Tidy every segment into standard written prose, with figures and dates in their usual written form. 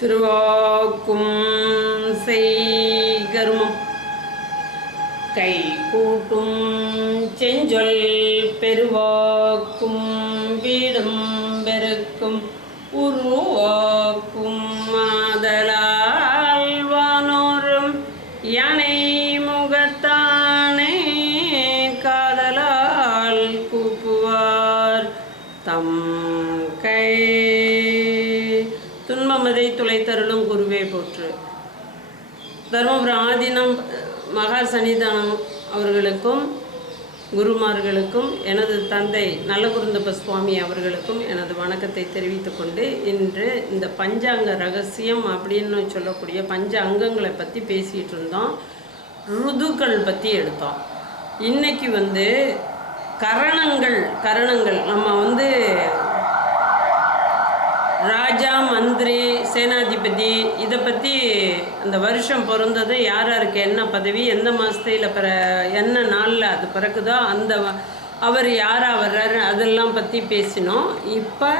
திருவாக்கும் செய்கருமம் கை கூட்டும் செஞ்சொல் பெருவாக்கும் வீடும் பெருக்கும் உருவாக்கும் மாதலால் வானோரும் யானை முகத்தானே காதலால் கூப்புவார் தம் கை. துன்பமதை துளைத்தருளும் குருவே போற்று. தர்மபுரம் ஆதீனம் மகா சன்னிதானம் அவர்களுக்கும் குருமார்களுக்கும் எனது தந்தை நல்லகுருந்தப்ப சுவாமி அவர்களுக்கும் எனது வணக்கத்தை தெரிவித்துக் கொண்டு இன்று இந்த பஞ்சாங்க ரகசியம் அப்படின்னு சொல்லக்கூடிய பஞ்ச அங்கங்களை பற்றி பேசிகிட்டு இருந்தோம். ருதுக்கள் பற்றி எடுத்தோம். இன்னைக்கு கரணங்கள் நம்ம ராஜா, மந்திரி, சேனாதிபதி இதை பற்றி அந்த வருஷம் பிறந்தது, யார் யாருக்கு என்ன பதவி, எந்த மாதத்தில் என்ன நாளில் அது பிறக்குதோ அவர் யாராக வர்றாரு அதெல்லாம் பற்றி பேசினோம். இப்போ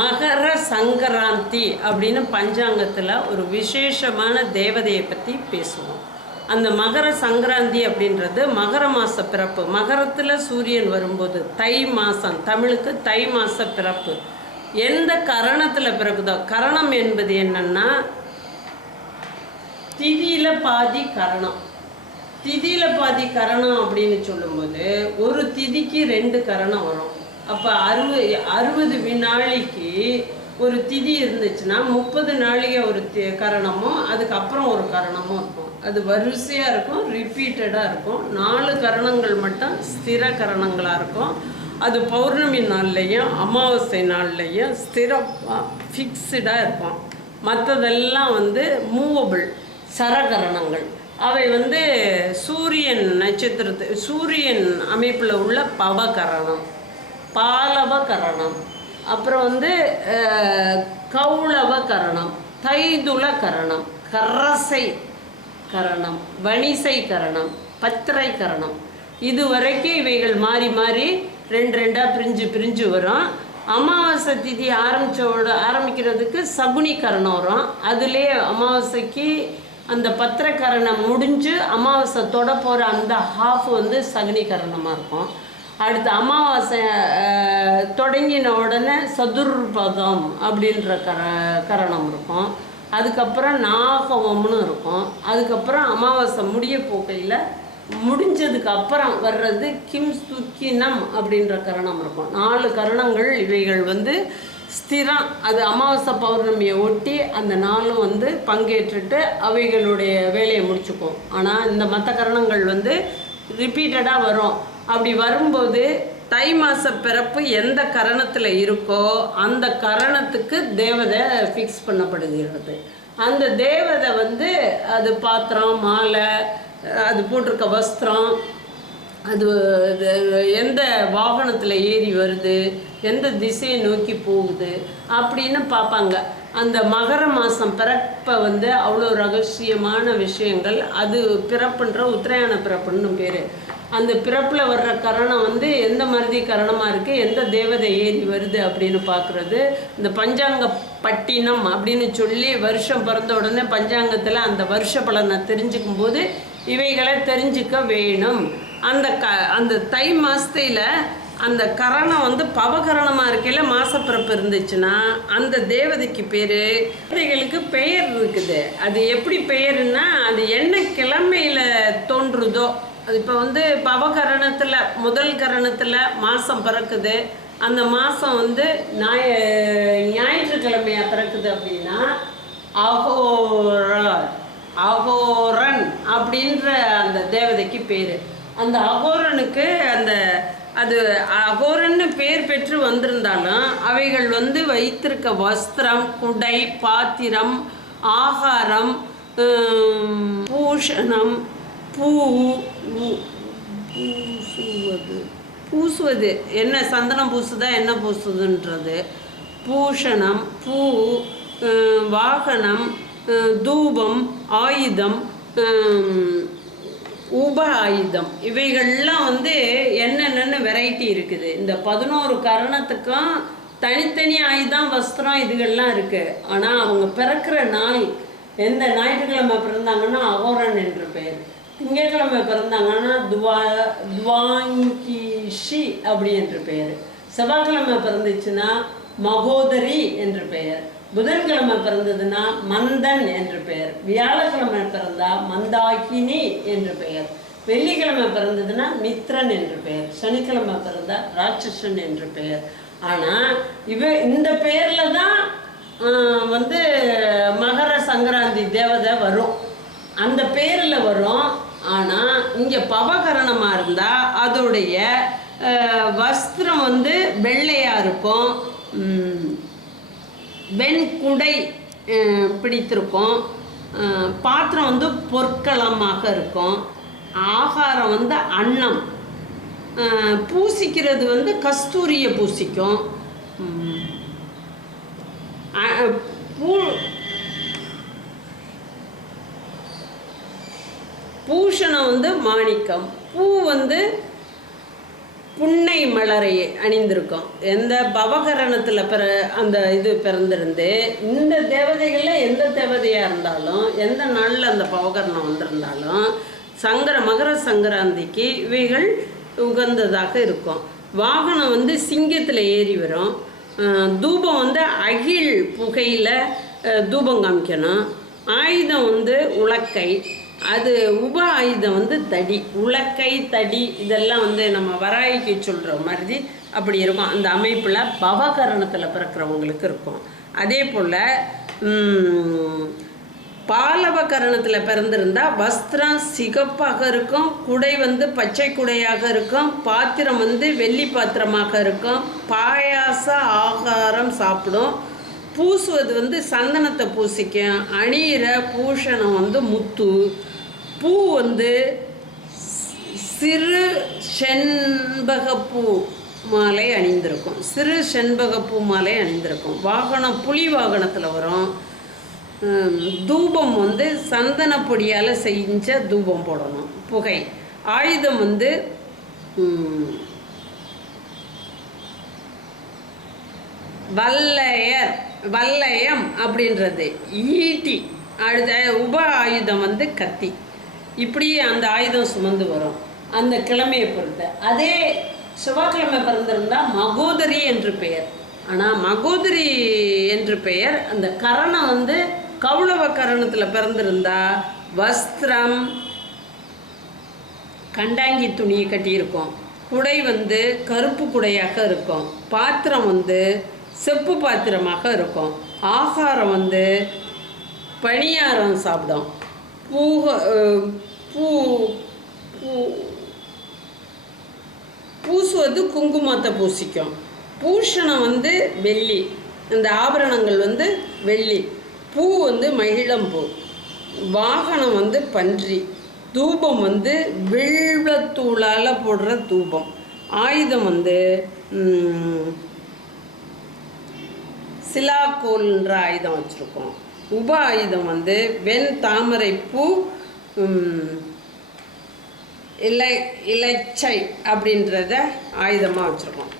மகர சங்கராந்தி அப்படின்னு பஞ்சாங்கத்தில் ஒரு விசேஷமான தேவதையை பற்றி பேசுவோம். அந்த மகர சங்கராந்தி அப்படின்றது மகர மாத பிறப்பு. மகரத்தில் சூரியன் வரும்போது தை மாதம், தமிழுக்கு தை மாத பிறப்பு. எந்த கரணத்தில் பிறகுதோ, கரணம் என்பது என்னன்னா திதியில் பாதி கரணம். திதியில் பாதி கரணம் அப்படின்னு சொல்லும்போது ஒரு திதிக்கு 2 கரணம் வரும். அப்போ 60 வினாளிக்கு ஒரு திதி இருந்துச்சுன்னா 30 நாளிகை ஒரு கரணமும் அதுக்கப்புறம் ஒரு கரணமும் இருக்கும். அது வரிசையாக இருக்கும், ரிப்பீட்டடாக இருக்கும். 4 கரணங்கள் மட்டும் ஸ்திர கரணங்களாக இருக்கும். அது பௌர்ணமி நாள்லையும் அமாவாசை நாள்லையும் ஸ்திரமாக ஃபிக்ஸ்டாக இருக்கும். மற்றதெல்லாம் மூவபிள் சரகரணங்கள். அவை சூரியன் சூரியன் அமைப்பில் உள்ள பவகரணம், பாலவ கரணம், அப்புறம் கௌளவ கரணம், தைதுள கரணம், கரசை கரணம், வணிசை கரணம், பத்திரை கரணம். இது வரைக்கும் இவைகள் மாறி மாறி 2 பிரிஞ்சு வரும். அமாவாசை திதி ஆரம்பிக்கிறதுக்கு சகுனி கரணம் வரும். அதுலேயே அமாவாசைக்கு அந்த பத்திரக்கரணம் முடிஞ்சு அமாவாசை தொட போகிற அந்த ஹாஃப் சகுனி கரணமாக இருக்கும். அடுத்து அமாவாசை தொடங்கின உடனே சதுர்பதம் அப்படின்ற கரணம் இருக்கும். அதுக்கப்புறம் நாகவம்னு இருக்கும். அதுக்கப்புறம் அமாவாசை முடிய போக்கையில் முடிஞ்சதுக்கு அப்புறம் வர்றது கிம் சுக்கினம் அப்படின்ற கரணம் இருக்கும். 4 கரணங்கள். இவைகள் ஸ்திரம். அது அமாவாசை பௌர்ணமியை ஒட்டி அந்த நாளும் பங்கேற்றுட்டு அவைகளுடைய வேலையை முடிச்சுக்கும். ஆனால் இந்த மற்ற கரணங்கள் ரிப்பீட்டடாக வரும். அப்படி வரும்போது தை மாத பிறப்பு எந்த கரணத்தில் இருக்கோ அந்த கரணத்துக்கு தேவதை ஃபிக்ஸ் பண்ணப்படுகிறது. அந்த தேவதை அது பாத்திரம், மாலை, அது போட்டிருக்க வஸ்திரம், அது எந்த வாகனத்தில் ஏறி வருது, எந்த திசையை நோக்கி போகுது அப்படின்னு பார்ப்பாங்க. அந்த மகர மாதம் பிறப்பை அவ்வளோ ரகசியமான விஷயங்கள். அது பிறப்புன்ற உத்தராயண பிறப்புன்னு பேர். அந்த பிறப்பில் வர்ற கரணம் எந்த மாதிரி கரணமாக இருக்குது, எந்த தேவதை ஏறி வருது அப்படின்னு பார்க்குறது. இந்த பஞ்சாங்க பட்டினம் அப்படின்னு சொல்லி வருஷம் பிறந்த உடனே பஞ்சாங்கத்தில் அந்த வருஷ பலனை தெரிஞ்சுக்கும் போது இவைகளை தெரிஞ்சுக்க வேணும். அந்த தை மாதத்தில் அந்த கரணம் பவகரணமாக இருக்கையில் மாசப்பிறப்பு இருந்துச்சுன்னா அந்த தேவதைக்கு தேவதைகளுக்கு பெயர் இருக்குது. அது எப்படி பெயருன்னா அது என்ன கிழமையில் தோன்றுதோ. அது இப்போ பவகரணத்தில் முதல் கரணத்தில் மாதம் பிறக்குது. அந்த மாதம் ஞாயிற்றுக்கிழமையாக பிறக்குது அப்படின்னா அகோரன் அப்படின்ற அந்த தேவதைக்கு பேர். அந்த அகோரனுக்கு அது அகோரன்னு பேர் பெற்று வந்திருந்தாலும் அவைகள் வைத்திருக்க வஸ்திரம், குடை, பாத்திரம், ஆகாரம், பூஷணம், பூசுவது என்ன, சந்தனம் பூசுதா என்ன பூசுதுன்றது, பூஷணம், பூ, வாகனம், தூபம், ஆயுதம், உப ஆயுதம், இவைகள்லாம் என்னென்னு வெரைட்டி இருக்குது. இந்த 11 கரணத்துக்கும் தனித்தனி ஆயுதம் வஸ்திரம் இதுகள்லாம் இருக்குது. ஆனால் அவங்க பிறக்கிற நாள் எந்த ஞாயிற்றுக்கிழமை பிறந்தாங்கன்னா அகோரன் என்று பெயர், திங்கட்கிழமை பிறந்தாங்கன்னா துவாங்கிஷி அப்படி என்று பெயர், செவ்வாய்க்கிழமை பிறந்துச்சுன்னா மகோதரி என்று பெயர், புதன்கிழமை பிறந்ததுன்னா மந்தன் என்று பெயர், வியாழக்கிழமை பிறந்தா மந்தாகினி என்று பெயர், வெள்ளிக்கிழமை பிறந்ததுன்னா மித்ரன் என்று பெயர், சனிக்கிழமை பிறந்தா ராட்சசன் என்று பெயர். ஆனால் இந்த பெயரில் தான் வந்து மகர சங்கராந்தி தேவதை வரும், அந்த பேரில் வரும். ஆனால் இங்கே பவகரணமாக இருந்தால் அதோடைய வஸ்திரம் வந்து வெள்ளையாக இருக்கும், வெண்குடை பிடித்திருக்கும், பாத்திரம் வந்து பொற்களமாக இருக்கும், ஆகாரம் வந்து அன்னம், பூசிக்கிறது வந்து கஸ்தூரியை பூசிக்கும், பூஷணம் வந்து மாணிக்கம், பூ வந்து புன்னை மலரை அணிந்திருக்கும். எந்த பவகரணத்தில் அந்த இது பிறந்திருந்து இந்த தேவதைகளில் எந்த தேவதையாக இருந்தாலும் எந்த நாளில் அந்த பவகரணம் வந்திருந்தாலும் மகர சங்கராந்திக்கு இவைகள் உகந்ததாக இருக்கும். வாகனம் வந்து சிங்கத்தில் ஏறி வரும். தூபம் வந்து அகில் புகையில் தூபம் காமிக்கணும். ஆயுதம் வந்து உலக்கை, அது உப ஆயுதம் வந்து தடி. உலக்கை தடி இதெல்லாம் வந்து நம்ம வராய்க்கு சொல்கிற மாதிரி அப்படி இருக்கும். அந்த அமைப்பில் பவகரணத்தில் பிறக்கிறவங்களுக்கு இருக்கும். அதே போல் பாலவகரணத்தில் பிறந்திருந்தால் வஸ்திரம் சிகப்பாக இருக்கும், குடை வந்து பச்சை குடையாக இருக்கும், பாத்திரம் வந்து வெள்ளி பாத்திரமாக இருக்கும், பாயாச ஆகாரம் சாப்பிடும், பூசுவது வந்து சந்தனத்தை பூசிக்கும், அணியிற பூஷணம் வந்து முத்து, பூ வந்து சிறு செண்பகப்பூ மாலை அணிந்திருக்கும், சிறு செண்பகப்பூ மாலை அணிந்திருக்கும். வாகனம் புலி வாகனத்தில் வரும். தூபம் வந்து சந்தன பொடியால் செஞ்ச தூபம் போடணும். புகை ஆயுதம் வந்து வல்லையம் அப்படின்றது ஈட்டி. அடுத்த உப ஆயுதம் வந்து கத்தி. இப்படி அந்த ஆயுதம் சுமந்து வரும் அந்த கிழமையை பொறுத்த. அதே செவ்வாய்க்கிழமை பிறந்திருந்தால் மகோதரி என்று பெயர். ஆனால் மகோதரி என்று பெயர். அந்த கரணம் வந்து கௌளவ கரணத்தில் பிறந்திருந்தா வஸ்திரம் கண்டாங்கி துணியை கட்டியிருக்கும், குடை வந்து கருப்பு குடையாக இருக்கும், பாத்திரம் வந்து செப்பு பாத்திரமாக இருக்கும், ஆகாரம் வந்து பணியாரம் சாப்பிடும், பூசுவது குங்குமத்தை பூசிக்கும், பூஷணம் வந்து வெள்ளி, இந்த ஆபரணங்கள் வந்து வெள்ளி, பூ வந்து மகிழம்பூ, வாகனம் வந்து பன்றி, தூபம் வந்து வில்வத்தூளால் போடுற தூபம், ஆயுதம் வந்து சிலாக்கோல்ன்ற ஆயுதம் வச்சுருக்கோம், உப ஆயுதம் வந்து வெண் தாமரை பூ இலைச்சை அப்படின்றத ஆயுதமாக வச்சுருக்கோம்.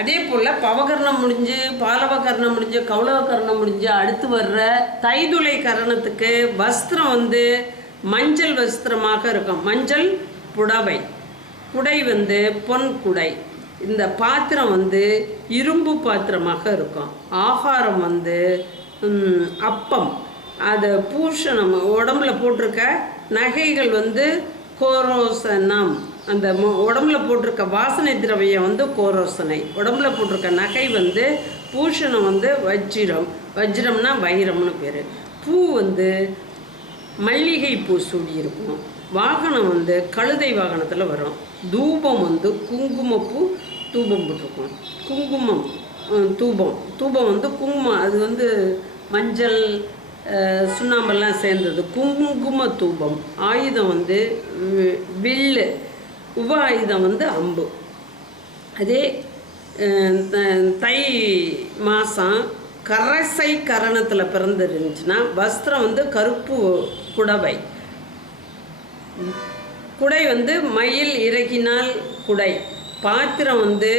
அதே போல் பவகரணம் முடிஞ்சு பாலவகரணம் முடிஞ்சு கௌளவகரணம் முடிஞ்சு அடுத்து வர்ற தைதுளை கரணத்துக்கு வஸ்திரம் வந்து மஞ்சள் வஸ்திரமாக இருக்கும், மஞ்சள் புடவை, குடை வந்து பொன் குடை, இந்த பாத்திரம் வந்து இரும்பு பாத்திரமாக இருக்கும், ஆகாரம் வந்து அப்பம், அது பூஷணம் உடம்புல போட்டிருக்க நகைகள் வந்து கோரோசனம், அந்த உடம்புல போட்டிருக்க வாசனை திரவியம் வந்து கோரோசனை, உடம்புல போட்டிருக்க நகை வந்து பூஷணம் வந்து வஜ்ரம், வஜ்ரம்னா வைரம்னு பேர், பூ வந்து மல்லிகை பூ சூடி இருக்கும், வாகனம் வந்து கழுதை வாகனத்தில் வரும், தூபம் வந்து குங்குமப்பூ தூபம் போட்டிருக்கும், குங்குமம் தூபம் வந்து குங்குமம், அது வந்து மஞ்சள் சுண்ணாம்பெல்லாம் சேர்ந்தது, குங்கும தூபம், ஆயுதம் வந்து வில்லு, உப ஆயுதம் வந்து அம்பு. அதே தை மாதம் கரசை கரணத்தில் பிறந்துருந்துச்சுன்னா வஸ்திரம் வந்து கருப்பு குடவை, குடை வந்து மயில் இறகினால் குடை, பாத்திரம் வந்து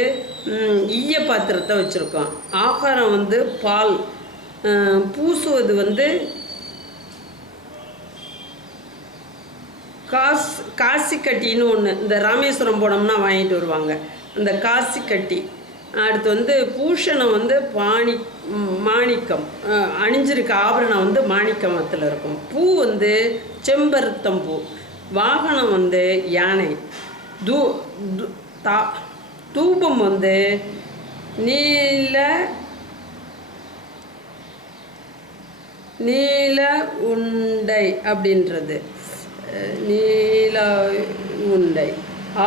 ஈய பாத்திரத்தை வச்சுருக்கோம். ஆகாரம் வந்து பால். பூசுவது வந்து காசி கட்டின்னு ஒன்று, இந்த ராமேஸ்வரம் போனோம்னா வாங்கிட்டு வருவாங்க அந்த காசி கட்டி. அடுத்து வந்து பூஷணம் வந்து மாணிக்கம், அணிஞ்சிருக்க ஆபரணம் வந்து மாணிக்கமத்தில் இருக்கும். பூ வந்து செம்பருத்தம் பூ. வாகனம் வந்து யானை. தூபம் வந்து நீல உண்டை அப்படின்றது, நீல உண்டை.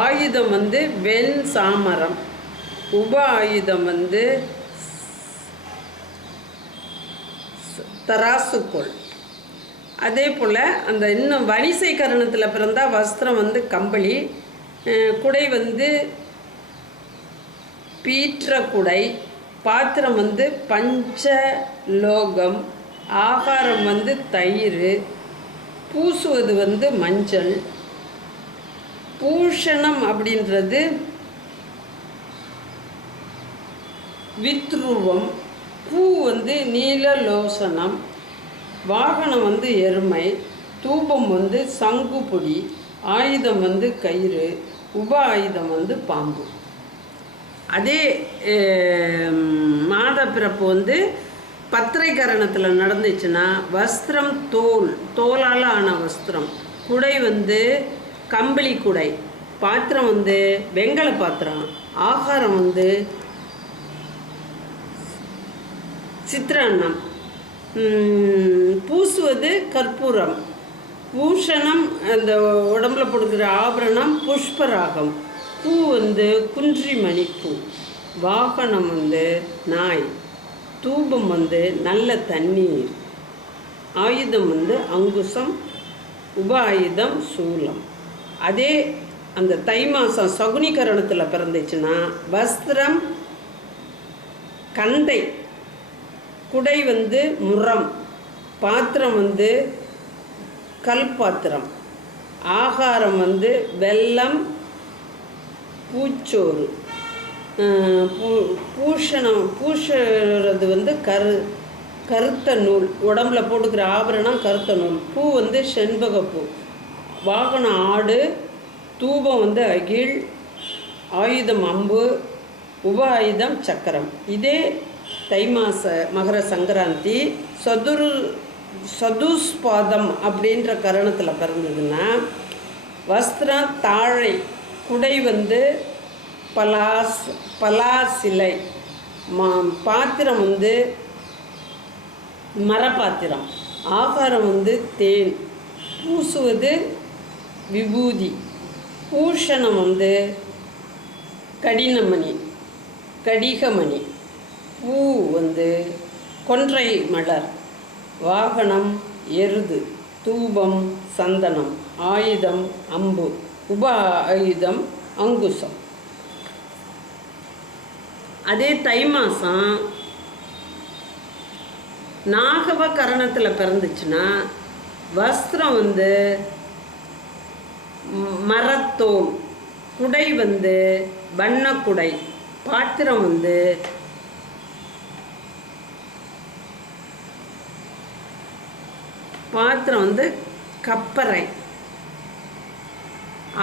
ஆயுதம் வந்து வெண் சாமரம். உப ஆயுதம் வந்து தராசுக்கோள். அதே போல் அந்த இன்னும் வணிசை கரணத்தில் பிறந்தால் வஸ்திரம் வந்து கம்பளி. குடை வந்து பீற்ற குடை. பாத்திரம் வந்து பஞ்சலோகம். ஆகாரம் வந்து தயிர். பூசுவது வந்து மஞ்சள். பூஷணம் அப்படின்றது வித்ருவம். பூ வந்து நீலலோசனம். வாகனம் வந்து எருமை. தூபம் வந்து சங்குபொடி. ஆயுதம் வந்து கயிறு. உப ஆயுதம் வந்து பாம்பு. அதே மாத பிறப்பு வந்து பத்திரை கரணத்தில் நடந்துச்சுன்னா வஸ்திரம் தோலால் ஆன வஸ்திரம். குடை வந்து கம்பளி குடை. பாத்திரம் வந்து வெங்கல பாத்திரம். ஆகாரம் வந்து சித்திரான்னம். பூசுவது கற்பூரம். பூஷணம் அந்த உடம்புல போடுக்கிற ஆபரணம் புஷ்பராகம். பூ வந்து குன்றிமணி பூ. வாகனம் வந்து நாய். தூபம் வந்து நல்ல தண்ணீர். ஆயுதம் வந்து அங்குசம். உப ஆயுதம் சூலம். அதே அந்த தை மாதம் சகுனிகரணத்தில் பிறந்துச்சுன்னா வஸ்திரம் கந்தை. குடை வந்து முரம். பாத்திரம் வந்து கல் பாத்திரம். ஆகாரம் வந்து வெல்லம் பூச்சோறு. பூசுறது வந்து கருத்த நூல். உடம்புல போட்டுக்கிற ஆபரணம் கருத்த நூல். பூ வந்து செண்பகப்பூ. வாகனம் ஆடு. தூபம் வந்து அகில். ஆயுதம் அம்பு. உப ஆயுதம் சக்கரம். இதே தை மாத மகர சங்கராந்தி சதுஸ்பாதம் அப்படின்ற கரணத்தில் பிறந்ததுன்னா வஸ்திரம் தாழை. குடை வந்து பலாசிலை. பாத்திரம் வந்து மரப்பாத்திரம். ஆகாரம் வந்து தேன். பூசுவது விபூதி. பூஷணம் வந்து கடிகமணி. பூ வந்து கொன்றை மலர். வாகனம் எருது. தூபம் சந்தனம். ஆயுதம் அம்பு. உப ஆயுதம் அங்குசம். அதே தை மாதம் நாகவ கரணத்தில் பிறந்துச்சுன்னா வஸ்திரம் வந்து மரத்தோல். குடை வந்து வண்ணக்குடை. பாத்திரம் வந்து கப்பரை.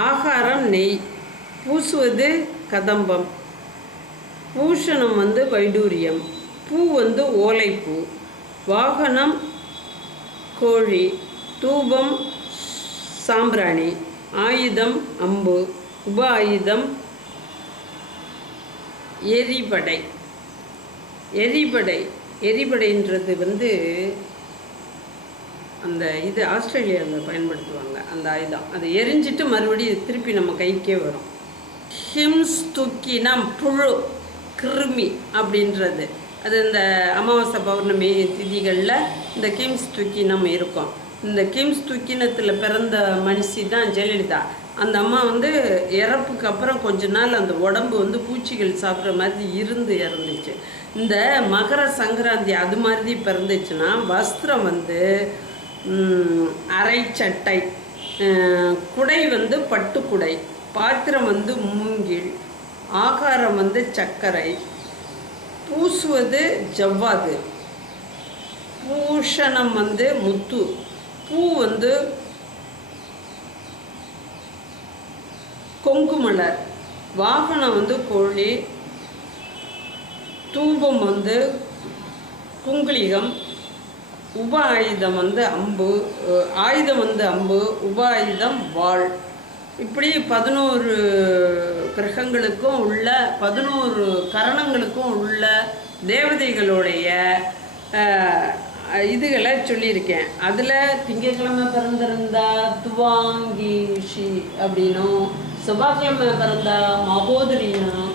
ஆகாரம் நெய். பூசுவது கதம்பம். பூஷணம் வந்து வைடூரியம். பூ வந்து ஓலைப்பூ. வாகனம் கோழி. தூபம் சாம்பிராணி. ஆயுதம் அம்பு. உப ஆயுதம் எரிபடைன்றது வந்து அந்த இது ஆஸ்திரேலியாவில் பயன்படுத்துவாங்க அந்த ஆயுதம். அதை எரிஞ்சிட்டு மறுபடியும் திருப்பி நம்ம கைக்கே வரும். ஹிம்ஸ் துக்கினம் புழு கிருமி அப்படின்றது. அது இந்த அமாவாசை பௌர்ணமி திதிகளில் இந்த கிம்ஸ் துக்கினம் இருக்கும். இந்த கிம்ஸ் துக்கினத்தில் பிறந்த மனுஷி தான் ஜெயலலிதா. அந்த அம்மா வந்து இறப்புக்கு அப்புறம் கொஞ்ச நாள் அந்த உடம்பு வந்து பூச்சிகள் சாப்பிட்ற மாதிரி இறந்துச்சு. இந்த மகர சங்கராந்தி அது மாதிரி பிறந்துச்சுன்னா வஸ்திரம் வந்து அரை சட்டை. குடை வந்து பட்டுக்குடை. பாத்திரம் வந்து மூங்கில். ஆகாரம் வந்து சர்க்கரை, பூசுவது ஜவ்வாது, பூஷணம் வந்து முத்து, பூ வந்து கொங்குமலர், வாகனம் வந்து கோழி, தூபம் வந்து குங்குளிகம், உப ஆயுதம் வந்து அம்பு, ஆயுதம் வந்து அம்பு, உப ஆயுதம் வாள். இப்படி 11 கிரகங்களுக்கும் உள்ள 11 கரணங்களுக்கும் உள்ள தேவதைகளுடைய இதுகளை சொல்லியிருக்கேன். அதில் திங்கட்கிழமை பிறந்திருந்தா துவாங்கீஷி அப்படின்னும், செவ்வாய்க்கிழமை பிறந்தா மகோதரினும்,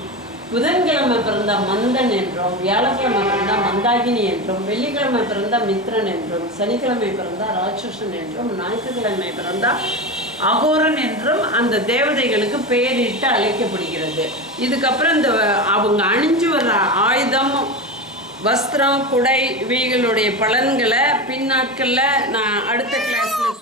புதன்கிழமை பிறந்தா மந்தன் என்றும், வியாழக்கிழமை பிறந்தா மந்தாகினி என்றும், வெள்ளிக்கிழமை பிறந்தா மித்ரன் என்றும், சனிக்கிழமை பிறந்தா ராட்சசன் என்றும், ஞாயிற்றுக்கிழமை பிறந்தா அகோரன் என்றும் அந்த தேவதைகளுக்கு பெயரிட்டு அழைக்கப்படுகிறது. இதுக்கப்புறம் இந்த அவங்க அணிஞ்சு வர்ற ஆயுதம், வஸ்திரம், குடை இவைகளுடைய பலன்களை பின்னாட்களில் நான் அடுத்த கிளாஸில்